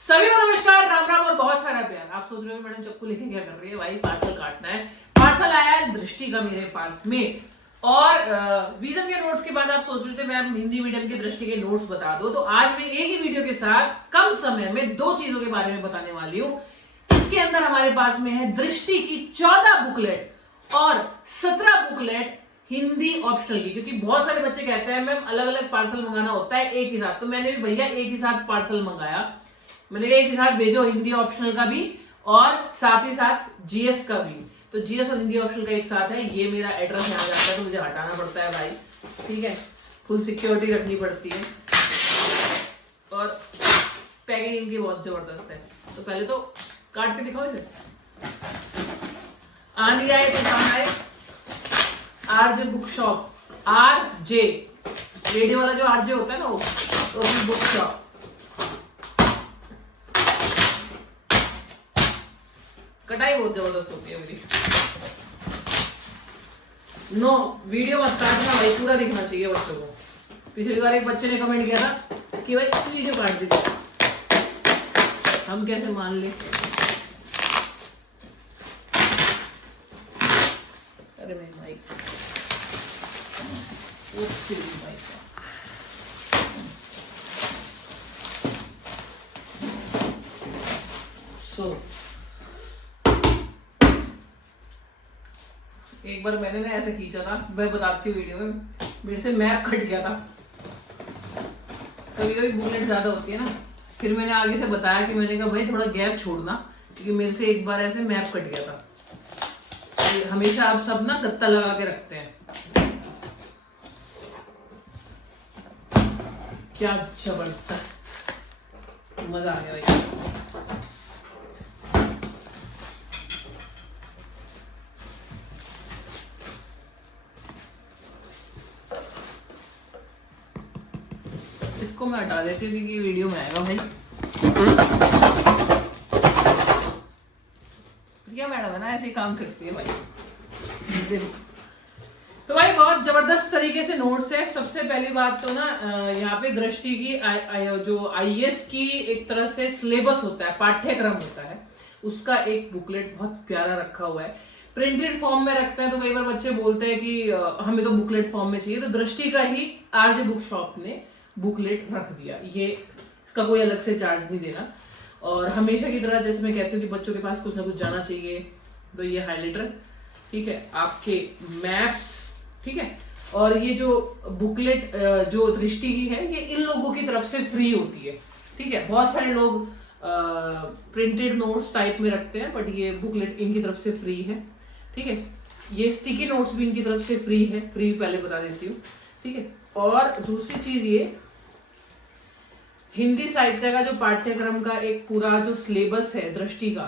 सभी को नमस्कार, राम राम और बहुत सारा प्यार। आप सोच रहे हो मैडम चक्कू लेके क्या कर रही है? भाई पार्सल काटना है। पार्सल आया है दृष्टि का मेरे पास में, और विजन के नोट्स के बाद आप सोच रहे थे मैं हिंदी मीडियम के दृष्टि के नोट्स बता दो, तो आज मैं एक ही वीडियो के साथ कम समय में दो चीजों के बारे में बताने वाली हूँ। इसके अंदर हमारे पास में है दृष्टि की 14 बुकलेट और 17 बुकलेट हिंदी ऑप्शनल की, क्योंकि बहुत सारे बच्चे कहते हैं मैम अलग अलग पार्सल मंगाना होता है एक ही साथ, तो मैंने भी भैया एक ही साथ पार्सल मंगाया। मैंने एक ही साथ भेजो, हिंदी ऑप्शनल का भी और साथ ही साथ जीएस का भी। तो जीएस और हिंदी ऑप्शनल का एक साथ है। ये मेरा एड्रेस यहाँ जाता है तो मुझे हटाना पड़ता है भाई, ठीक है, फुल सिक्योरिटी रखनी पड़ती है और पैकिंग इनकी बहुत जबरदस्त है। तो पहले तो काट के दिखाओ इसे। आंधी आए तूफान आए, RJ book shop, RJ radio वाला जो आरजे होता है ना वो, तो बुक शॉप। कटाई बहुत जबरदस्त होती है मेरी। नो वीडियो मत काटना भाई, पूरा दिखना चाहिए बच्चों को। पिछली बार एक बच्चे ने कमेंट किया था कि भाई वीडियो काट दीजिए, हम कैसे मान ले। अरे मेरी माइक सो एक बार मैंने ना ऐसे खींचा था, मैं बताती हूँ वीडियो में, मेरे से मैप कट गया था। कभी कभी बुकलेट ज्यादा होती है ना, फिर मैंने आगे से बताया कि मैंने कहा भाई थोड़ा गैप छोड़ना, क्योंकि मेरे से एक बार ऐसे मैप कट गया था। हमेशा आप सब ना गत्ता लगा के रखते हैं। क्या जबरदस्त, मजा आ गया भाई। इसको मैं हटा देती हूँ क्योंकि वीडियो में आएगा भाई। प्रिया मैडम है ना, ऐसे ही काम करती है भाई। देखो तो भाई बहुत जबरदस्त तरीके से नोट्स है। सबसे पहली बात तो ना यहाँ पे दृष्टि की जो आईएएस की एक तरह से सिलेबस होता है, पाठ्यक्रम होता है, उसका एक बुकलेट बहुत प्यारा रखा हुआ है। प्रिंटेड फॉर्म में रखते हैं तो कई बार बच्चे बोलते हैं कि हमें तो बुकलेट फॉर्म में चाहिए, तो दृष्टि का ही आरजे बुक शॉप ने बुकलेट रख दिया। ये इसका कोई अलग से चार्ज नहीं देना। और हमेशा की तरह जैसे मैं कहती हूँ कि बच्चों के पास कुछ ना कुछ जाना चाहिए, तो ये हाइलाइटर, ठीक है, आपके मैप्स, ठीक है, और ये जो बुकलेट जो दृष्टि की है ये इन लोगों की तरफ से फ्री होती है, ठीक है। बहुत सारे लोग प्रिंटेड नोट्स टाइप में रखते हैं, बट ये बुकलेट इनकी तरफ से फ्री है, ठीक है। ये स्टिकी नोट्स भी इनकी तरफ से फ्री है, फ्री पहले बता देती हूँ, ठीक है। और दूसरी चीज ये हिंदी साहित्य का जो पाठ्यक्रम का एक पूरा जो सिलेबस है दृष्टि का,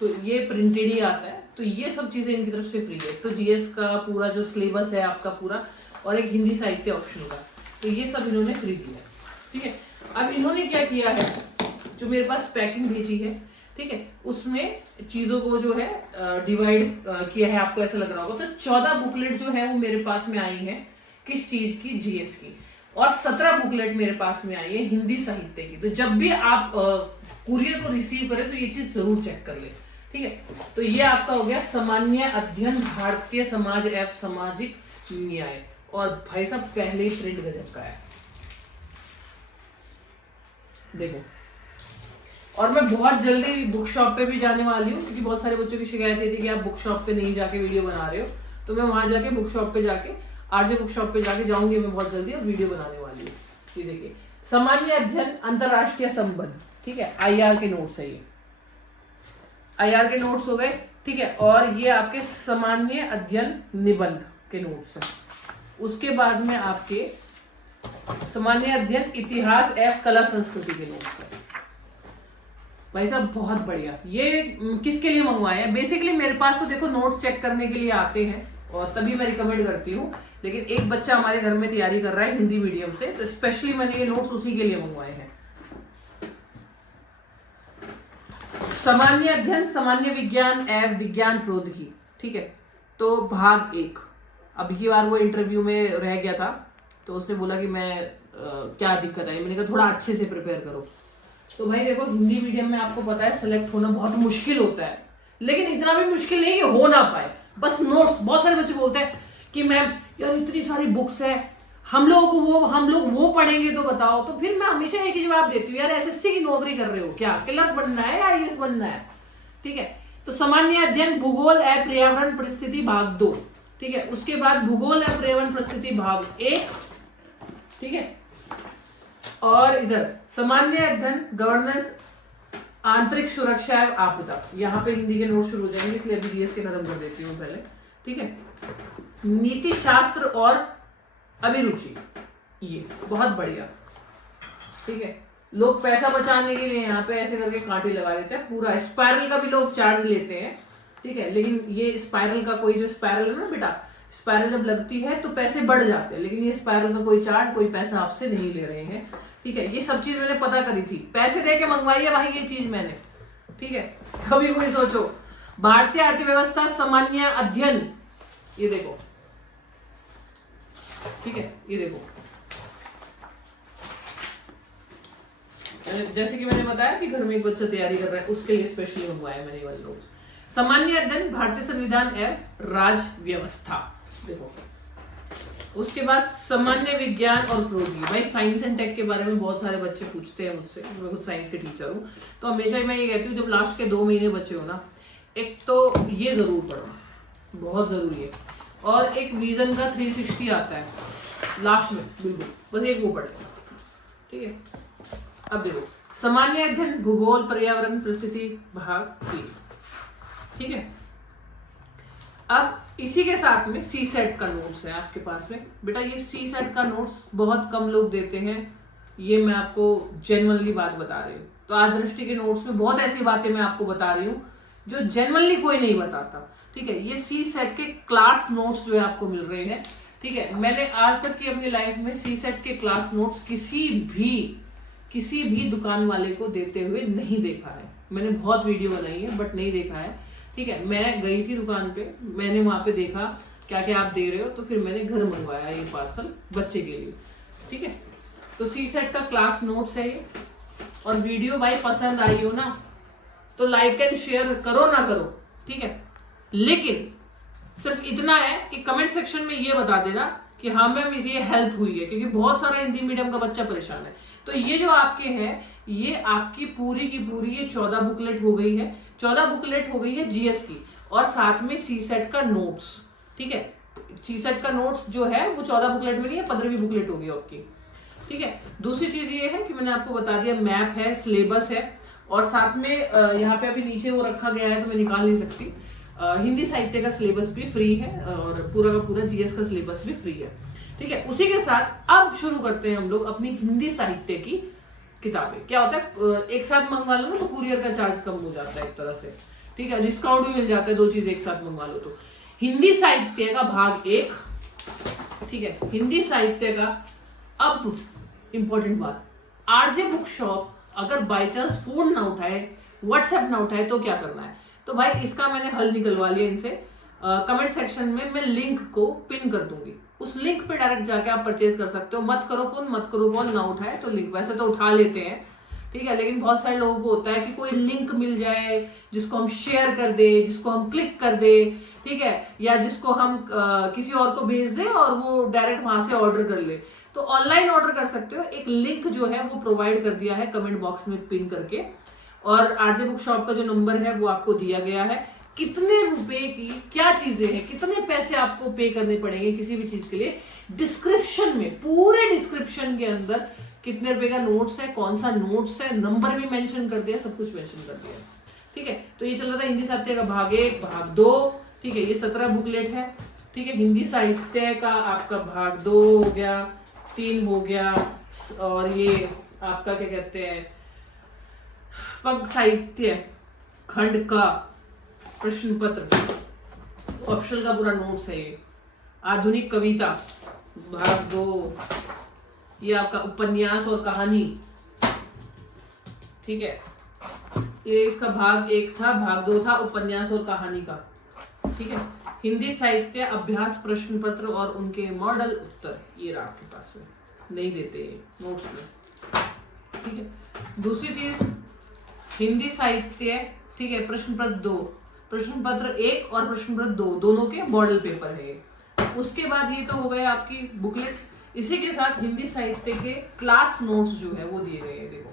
तो ये प्रिंटेड ही आता है, तो ये सब चीजें इनकी तरफ से फ्री है। तो जीएस का पूरा जो सिलेबस है आपका पूरा, और एक हिंदी साहित्य ऑप्शन का, तो ये सब इन्होंने फ्री दिया है, ठीक है। अब इन्होंने क्या किया है, जो मेरे पास पैकिंग भेजी है, ठीक है, उसमें चीजों को जो है डिवाइड किया है। आपको ऐसा लग रहा होगा, तो 14 बुकलेट जो है वो मेरे पास में आई है किस चीज की, जीएस की, और 17 बुकलेट मेरे पास में आई है हिंदी साहित्य की। तो जब भी आप कुरियर को रिसीव करें तो ये चीज जरूर चेक कर ले, ठीक है। तो ये आपका हो गया सामान्य अध्ययन भारतीय समाज एवं सामाजिक न्याय, और भाई साहब पहले ही प्रिंट गजब का है, देखो। और मैं बहुत जल्दी बुक शॉप पे भी जाने वाली हूँ, क्योंकि बहुत सारे बच्चों की शिकायत थी कि आप बुक शॉप पे नहीं जाके वीडियो बना रहे हो, तो मैं वहां जाके बुक शॉप पे जाके आरजे बुक शॉप पे जाके जाऊंगी मैं बहुत जल्दी, और वीडियो बनाने वाली हूँ। ये देखिए, सामान्य अध्ययन अंतरराष्ट्रीय संबंध, ठीक है, आईआर के नोट्स है, ये आईआर के नोट्स हो गए, ठीक है। और ये आपके सामान्य अध्ययन निबंध के नोट्स हैं। उसके बाद में आपके सामान्य अध्ययन इतिहास एवं कला संस्कृति के नोट्स हैं। भाई साहब बहुत बढ़िया। ये किसके लिए मंगवाए हैं? बेसिकली मेरे पास तो देखो नोट्स चेक करने के लिए आते हैं और तभी मैं रिकमेंड करती हूँ, लेकिन एक बच्चा हमारे घर में तैयारी कर रहा है हिंदी मीडियम से, तो स्पेशली मैंने ये नोट्स उसी के लिए मंगवाए हैं। सामान्य अध्ययन, सामान्य विज्ञान एवं विज्ञान प्रौद्योगिकी, ठीक है, तो भाग 1। अब की बार वो इंटरव्यू में रह गया था, तो उसने बोला कि मैं क्या दिक्कत आई, मैंने कहा थोड़ा अच्छे से प्रिपेयर करो, तो भाई देखो, हिंदी मीडियम में आपको पता है सिलेक्ट होना बहुत मुश्किल होता है, लेकिन इतना भी मुश्किल नहीं कि हो ना पाए। बस नोट्स, बहुत सारे बच्चे बोलते हैं कि मैम यार इतनी सारी बुक्स है, हम लोग वो पढ़ेंगे तो बताओ। तो फिर मैं हमेशा एक ही जवाब देती हूँ, यार एसएससी की नौकरी कर रहे हो क्या, क्लर्क बनना है या आईएएस बनना है? ठीक है, तो सामान्य अध्ययन भूगोल एवं पर्यावरण परिस्थिति भाग 2, ठीक है। उसके बाद भूगोल एवं पर्यावरण परिस्थिति भाग 1, ठीक है। और इधर सामान्य अध्ययन गवर्नेंस आंतरिक सुरक्षा एवं आपदा, यहाँ पे हिंदी के नोट शुरू हो जाएंगे, इसलिए अभी जीएस के खत्म कर देती हूँ पहले, ठीक है। नीति शास्त्र और अभिरुचि, ये बहुत बढ़िया, ठीक है। लोग पैसा बचाने के लिए यहाँ पे ऐसे करके कांटे लगा देते हैं, पूरा स्पाइरल का भी लोग चार्ज लेते हैं, ठीक है। लेकिन ये स्पाइरल का कोई, जो स्पाइरल है ना बेटा, स्पाइरल जब लगती है तो पैसे बढ़ जाते हैं, लेकिन ये स्पाइरल का कोई चार्ज, कोई पैसा आपसे नहीं ले रहे हैं, ठीक है। ये सब चीज मैंने पता करी थी, पैसे दे के मंगवाई है भाई ये चीज मैंने, ठीक है। कभी कोई सोचो, भारतीय अर्थव्यवस्था सामान्य अध्ययन, ये देखो, ठीक है, ये देखो, जैसे कि मैंने बताया कि घर में एक बच्चा तैयारी कर रहा है, उसके लिए स्पेशली मंगवाया मैंने वाले नोट्स। सामान्य अध्ययन भारतीय संविधान एवं राज व्यवस्था, देखो। उसके बाद सामान्य विज्ञान और प्रौद्योगिकी, भाई साइंस एंड टेक के बारे में बहुत सारे बच्चे पूछते हैं मुझसे, मैं खुद साइंस के टीचर हूँ, तो हमेशा ही मैं ये कहती हूँ जब लास्ट के 2 महीने बचे हो ना, एक तो ये जरूर पढ़ो, बहुत जरूरी है, और एक विजन का 360 आता है लास्ट में, बिल्कुल बस एक वो पढ़, ठीक है। अब देखो, सामान्य अध्ययन भूगोल पर्यावरण परिस्थिति भाग 3, ठीक है। अब इसी के साथ में सी सेट का नोट्स है आपके पास में बेटा। ये सी सेट का नोट्स बहुत कम लोग देते हैं, ये मैं आपको जेन्युइनली बात बता रही हूँ। तो आज दृष्टि के नोट्स में बहुत ऐसी बातें मैं आपको बता रही हूँ जो जेन्युइनली कोई नहीं बताता, ठीक है। ये सी सेट के क्लास नोट्स जो है आपको मिल रहे हैं, ठीक है। मैंने आज तक की अपनी लाइफ में सी सेट के क्लास नोट्स किसी भी दुकान वाले को देते हुए नहीं देखा है। मैंने बहुत वीडियो बनाई है बट नहीं देखा है, ठीक है। मैं गई थी दुकान पे, मैंने वहां पे देखा क्या क्या आप दे रहे हो, तो फिर मैंने घर मंगवाया ये पार्सल बच्चे के लिए, ठीक है। तो सी सेट का क्लास नोट्स है ये। और वीडियो भाई पसंद आई हो ना तो लाइक एंड शेयर करो ना करो, ठीक है। लेकिन सिर्फ इतना है कि कमेंट सेक्शन में ये बता देना कि हाँ मैम ये हेल्प हुई है, क्योंकि बहुत सारा हिंदी मीडियम का बच्चा परेशान है। तो ये जो आपके हैं, ये आपकी पूरी की पूरी ये 14 बुकलेट हो गई है, 14 बुकलेट हो गई है जीएस की, और साथ में सी सेट का नोट्स, ठीक है। सी सेट का नोट्स जो है वो 14 बुकलेट में नहीं है, 15वीं बुकलेट होगी आपकी, ठीक है। दूसरी चीज ये है कि मैंने आपको बता दिया, मैप है, सिलेबस है, और साथ में यहाँ पे अभी नीचे वो रखा गया है तो मैं निकाल नहीं सकती, हिंदी साहित्य का सिलेबस भी फ्री है और पूरा का पूरा जीएस का सिलेबस भी फ्री है, ठीक है। उसी के साथ अब शुरू करते हैं हम लोग अपनी हिंदी साहित्य की किताबें। क्या होता है, एक साथ मंगवा लो ना तो कुरियर का चार्ज कम हो जाता है एक तरह से, ठीक है। डिस्काउंट भी मिल जाता है, 2 चीज एक साथ मंगवा लो तो। हिंदी साहित्य का भाग 1, ठीक है, हिंदी साहित्य का। अब इंपॉर्टेंट बात, आरजे बुक शॉप अगर बाय चांस फोन ना उठाए, व्हाट्सएप ना उठाए तो क्या करना है? तो भाई इसका मैंने हल निकलवा लिया इनसे। कमेंट सेक्शन में मैं लिंक को पिन कर दूंगी, उस लिंक पे डायरेक्ट जाके आप परचेज कर सकते हो। मत करो फोन, मत करो कॉल, ना उठाए तो लिंक, वैसे तो उठा लेते हैं, ठीक है, लेकिन बहुत सारे लोगों को होता है कि कोई लिंक मिल जाए जिसको हम शेयर कर दे, जिसको हम क्लिक कर दे, ठीक है, या जिसको हम किसी और को भेज दे और वो डायरेक्ट वहां से ऑर्डर कर ले। तो ऑनलाइन ऑर्डर कर सकते हो, एक लिंक जो है वो प्रोवाइड कर दिया है कमेंट बॉक्स में पिन करके, और आरजे बुक शॉप का जो नंबर है वो आपको दिया गया है। कितने रुपए की क्या चीजें हैं, कितने पैसे आपको पे करने पड़ेंगे किसी भी चीज के लिए, डिस्क्रिप्शन में, पूरे डिस्क्रिप्शन के अंदर कितने रुपए का नोट्स है, कौन सा नोट्स है, नंबर भी मेंशन कर दिया, सब कुछ मेंशन कर दिया, ठीक है। तो ये चल रहा था हिंदी साहित्य का भाग 1, भाग 2, ठीक है, ये 17 बुकलेट है, ठीक है। हिंदी साहित्य का आपका भाग 2 हो गया, 3 हो गया, और ये आपका क्या कहते हैं, पग साहित्य खंड का प्रश्न पत्र ऑप्शनल का पूरा नोट्स है ये। आधुनिक कविता भाग 2, ये आपका उपन्यास और कहानी, ठीक है, ये इसका भाग 1 था, भाग 2 था उपन्यास और कहानी का, ठीक है। हिंदी साहित्य अभ्यास प्रश्न पत्र और उनके मॉडल उत्तर, ये रहा आपके पास में, नहीं देते नोट्स में, ठीक है। दूसरी चीज हिंदी साहित्य, ठीक है, प्रश्न पत्र 2, प्रश्न पत्र 1 और प्रश्न पत्र 2 दोनों के मॉडल पेपर है ये। उसके बाद ये तो हो गए आपकी बुकलेट, इसी के साथ हिंदी साहित्य के क्लास नोट्स जो है वो दिए गए हैं। देखो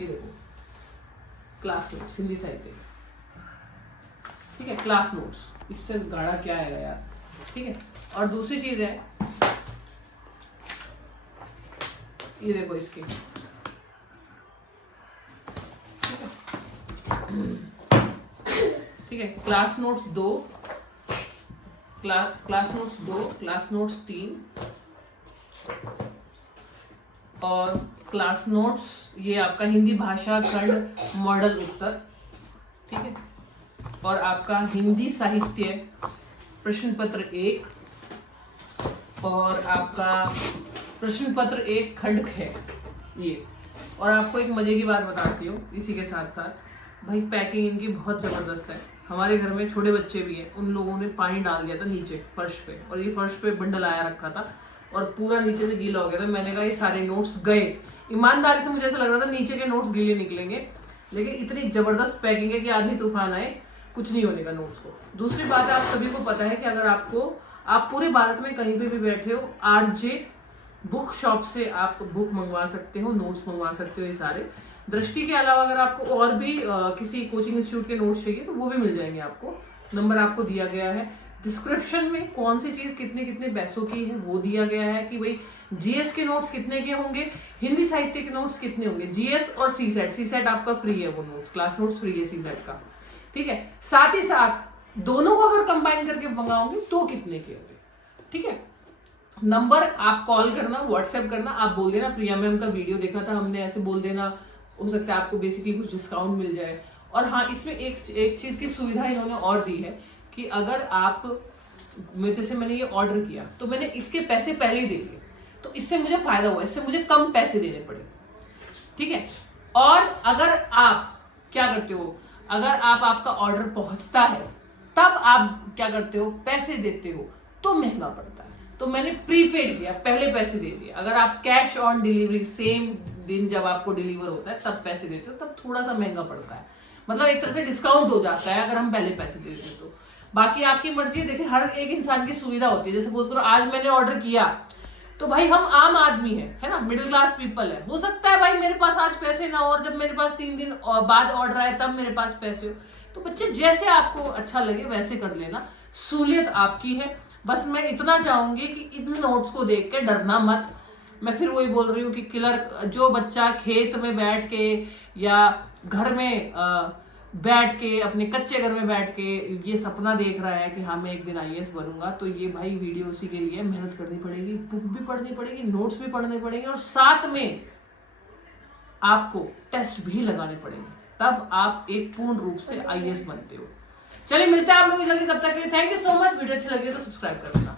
ये देखो क्लास नोट्स हिंदी साहित्य, ठीक है, क्लास नोट्स, इससे गाढ़ा क्या आएगा यार, ठीक है। और दूसरी चीज है ये देखो इसकी, ठीक है, class notes 2, class notes 2, class notes 3 और क्लास नोट्स ये आपका हिंदी भाषा खंड मॉडल उत्तर, ठीक है। और आपका हिंदी साहित्य प्रश्न पत्र 1 और आपका प्रश्न पत्र 1 खंड है ये। और आपको एक मजे की बात बताती हूँ इसी के साथ साथ, भाई पैकिंग इनकी बहुत जबरदस्त है। हमारे घर में छोटे बच्चे भी हैं, उन लोगों ने पानी डाल दिया था नीचे फर्श पे, और ये फर्श पे बंडल आया रखा था और पूरा नीचे से गीला हो गया था। मैंने कहा ये सारे नोट्स गए। ईमानदारी से मुझे ऐसा लग रहा था नीचे के नोट्स गीले निकलेंगे, लेकिन इतनी जबरदस्त पैकिंग है कि आदमी तूफान आए कुछ नहीं होने का नोट्स को। दूसरी बात है, आप सभी को पता है कि अगर आप पूरे भारत में कहीं पे भी बैठे हो, आरजे बुक शॉप से आप बुक मंगवा सकते हो, नोट्स मंगवा सकते हो। ये सारे दृष्टि के अलावा अगर आपको और भी किसी कोचिंग इंस्टीट्यूट के नोट्स चाहिए तो वो भी मिल जाएंगे आपको। नंबर आपको दिया गया है डिस्क्रिप्शन में, कौन सी चीज कितने कितने पैसों की है वो दिया गया है, कि भाई जीएस के नोट्स कितने के होंगे, हिंदी साहित्य के नोट्स कितने होंगे, जीएस और सीसेट आपका फ्री है, वो नोट्स क्लास नोट्स फ्री है सीसेट का, ठीक है। साथ ही साथ दोनों को अगर कंबाइन करके मंगाओगे तो कितने के होंगे, ठीक है। नंबर आप कॉल करना, व्हाट्सएप करना, आप बोल देना प्रिया मैम का वीडियो देखा था हमने, ऐसे बोल देना, हो सकता है आपको बेसिकली कुछ डिस्काउंट मिल जाए। और हाँ, इसमें एक चीज की सुविधा इन्होंने और दी है कि अगर आप, जैसे मैंने ये ऑर्डर किया तो मैंने इसके पैसे पहले ही दे दिए, तो इससे मुझे फायदा हुआ, इससे मुझे कम पैसे देने पड़े, ठीक है। और अगर आप क्या करते हो, अगर आपका ऑर्डर पहुंचता है तब आप क्या करते हो, पैसे देते हो तो महंगा पड़ता है। तो मैंने प्रीपेड किया, पहले पैसे दे दिए। अगर आप कैश ऑन डिलीवरी सेम दिन जब आपको डिलीवर होता है तब पैसे देते हो, तब थोड़ा सा महंगा पड़ता है, मतलब एक तरह से डिस्काउंट हो जाता है अगर हम पहले पैसे देते तो। बाकी आपकी मर्जी है, देखिए हर एक इंसान की सुविधा होती है। जैसे सपोज करो आज मैंने ऑर्डर किया तो भाई हम आम आदमी है ना, मिडिल क्लास पीपल है, हो सकता है भाई मेरे पास आज पैसे ना हो और जब मेरे पास 3 दिन बाद ऑर्डर आए तब मेरे पास पैसे हो। तो बच्चे जैसे आपको अच्छा लगे वैसे कर लेना, सहूलियत आपकी है। बस मैं इतना चाहूंगी कि इन नोट्स को देख के डरना मत। मैं फिर वही बोल रही हूँ कि जो बच्चा खेत में बैठ के या घर में बैठ के, अपने कच्चे घर में बैठ के ये सपना देख रहा है कि हाँ मैं एक दिन आईएएस बनूंगा, तो ये भाई वीडियो उसी के लिए मेहनत करनी पड़ेगी, बुक भी पढ़नी पड़ेगी, नोट्स भी पढ़ने पड़ेंगे और साथ में आपको टेस्ट भी लगाने पड़ेंगे, तब आप एक पूर्ण रूप से आईएएस बनते हो। चलिए मिलते हैं आप लोग जल्दी, तब तक के लिए thank you so much. Video अच्छी लगी तो सब्सक्राइब कर देना।